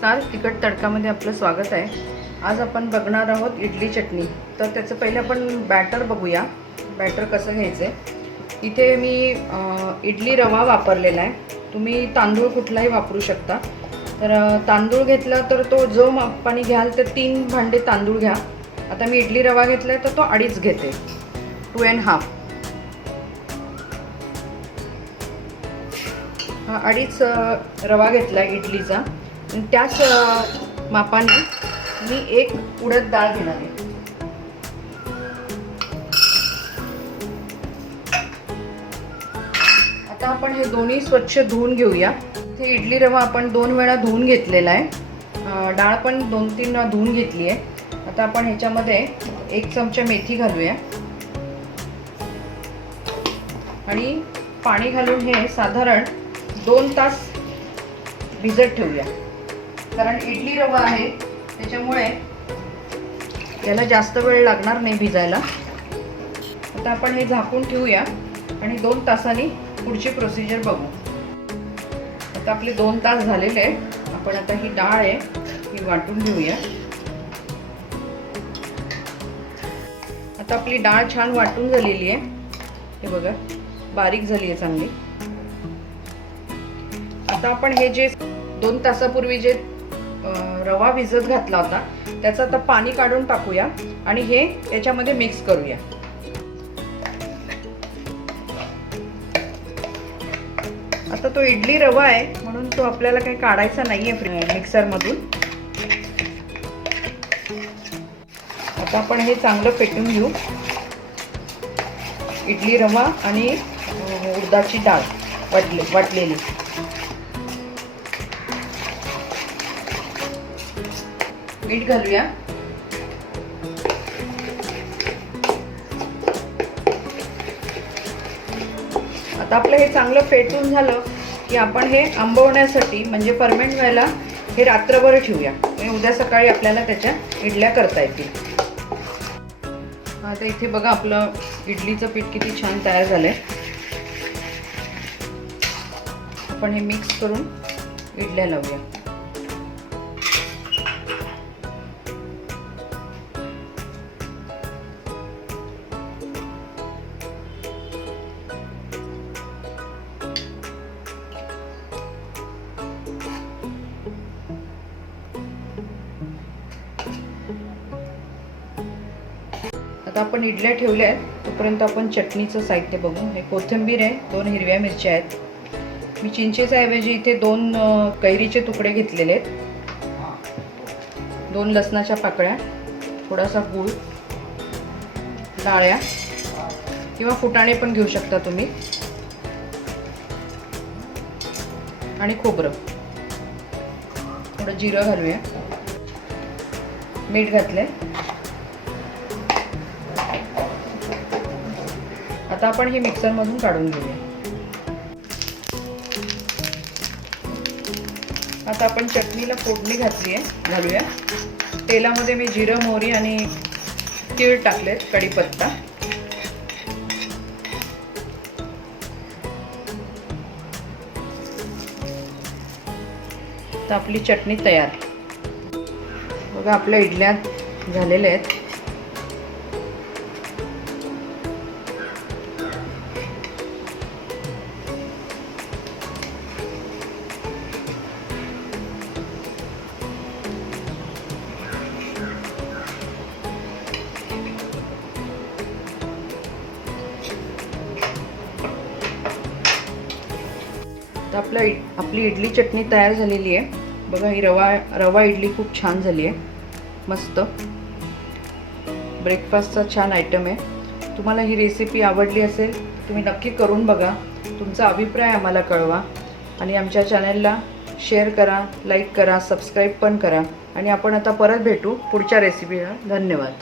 नमस्कार. तिखट तडकामध्ये आपलं स्वागत आहे. आज आपण बघणार आहोत इडली चटणी. तर त्याचं पहिले आपण बॅटर बघूया. बॅटर कसं घ्यायचं आहे? इथे मी इडली रवा वापरलेला आहे. तुम्ही तांदूळ कुठलाही वापरू शकता. तर तांदूळ घेतला तर तो जो मापाने घ्याल तर तीन भांडे तांदूळ घ्या. आता मी इडली रवा घेतला आहे तर तो अडीच घेते. टू अँड हाफ हा अडीच रवा घेतला इडलीचा. त्याच मापाने मी एक उडद डाळ घेणार आहे. आता आपण हे दोन्ही स्वच्छ धुवून घेऊया. इथे इडली रवा आपण दोन वेळा धुवून घेतलेला आहे. डाळ पण दोन तीन वेळा धुवून घेतली आहे. आता आपण ह्याच्यामध्ये एक चमचा मेथी घालूया. आणि पाणी घालून हे साधारण दोन तास भिजत ठेवूया. कारण इडली रवा आहे त्याच्यामुळे याला जास्त वेळ लागणार नाही भिजायला. आता आपण हे झाकून ठेवूया आणि दोन तासांनी पुढची प्रोसिजर बघू. आता आपले दोन तास झालेले आहेत. आपण आता ही डाळ आहे ही वाटून घेऊया. आता आपली डाळ छान वाटून झालेली आहे. हे बघा बारीक झाली आहे चांगली. आता आपण हे जे दोन तासापूर्वी जे रवा भिजत घातला होता. त्याचं आता पाणी काढून टाकूया आणि हे याच्यामध्ये मिक्स करूया. आता तो इडली रवा आहे म्हणून तो आपल्याला काही काढायचा नाही आहे मिक्सरमधून आता आपण हे चांगलं पेटून घेऊ. इडली रवा आणि उडदाची डाळ वाटली वाटलेली. मीठ घालूया. आता आपलं हे चांगलं फेटून झालं की आपण हे आंबवण्यासाठी म्हणजे फर्मेंट व्हायला हे रात्रभर ठेवूया. म्हणजे उद्या सकाळी आपल्याला त्याच्या इडल्या करता येतील. आता इथे बघा आपलं इडलीचं पीठ किती छान तयार झालंय. आपण हे मिक्स करून इडल्या लावूया. आता आपण इडल्या ठेवल्या आहेत. तोपर्यंत आपण चटणीचं साहित्य बघू. हे कोथिंबीर आहे दोन हिरव्या मिरच्या आहेत. मी चिंचेच्या ऐवजी इथे दोन कैरीचे तुकडे घेतलेले आहेत. दोन लसणाच्या पाकळ्या थोडासा गूळ डाळ्या किंवा फुटाणे पण घेऊ शकता तुम्ही. आणि खोबरं. थोडं जिरं घालूया. मीठ घातलं आहे आता आपण हे मिक्सरमधून काढून घेऊया. आता आपण चटणीला फोडणी घातली आहे घालूया. तेलामध्ये मी जिरं मोहरी आणि तीळ टाकलेत कढीपत्ता. तर आपली चटणी तयार. बघा आपल्या इडल्या झालेल्या आहेत. आता आपलं इड आपली इडली चटणी तयार झालेली आहे. बघा ही रवा रवा इडली खूप छान झाली आहे. मस्त. ब्रेकफास्टचा छान आयटम आहे. तुम्हाला ही रेसिपी आवडली असेल तुम्ही नक्की करून बघा. तुमचा अभिप्राय आम्हाला कळवा. आणि आमच्या चॅनलला शेअर करा लाईक करा सबस्क्राईब पण करा. आणि आपण आता परत भेटू पुढच्या रेसिपीला धन्यवाद.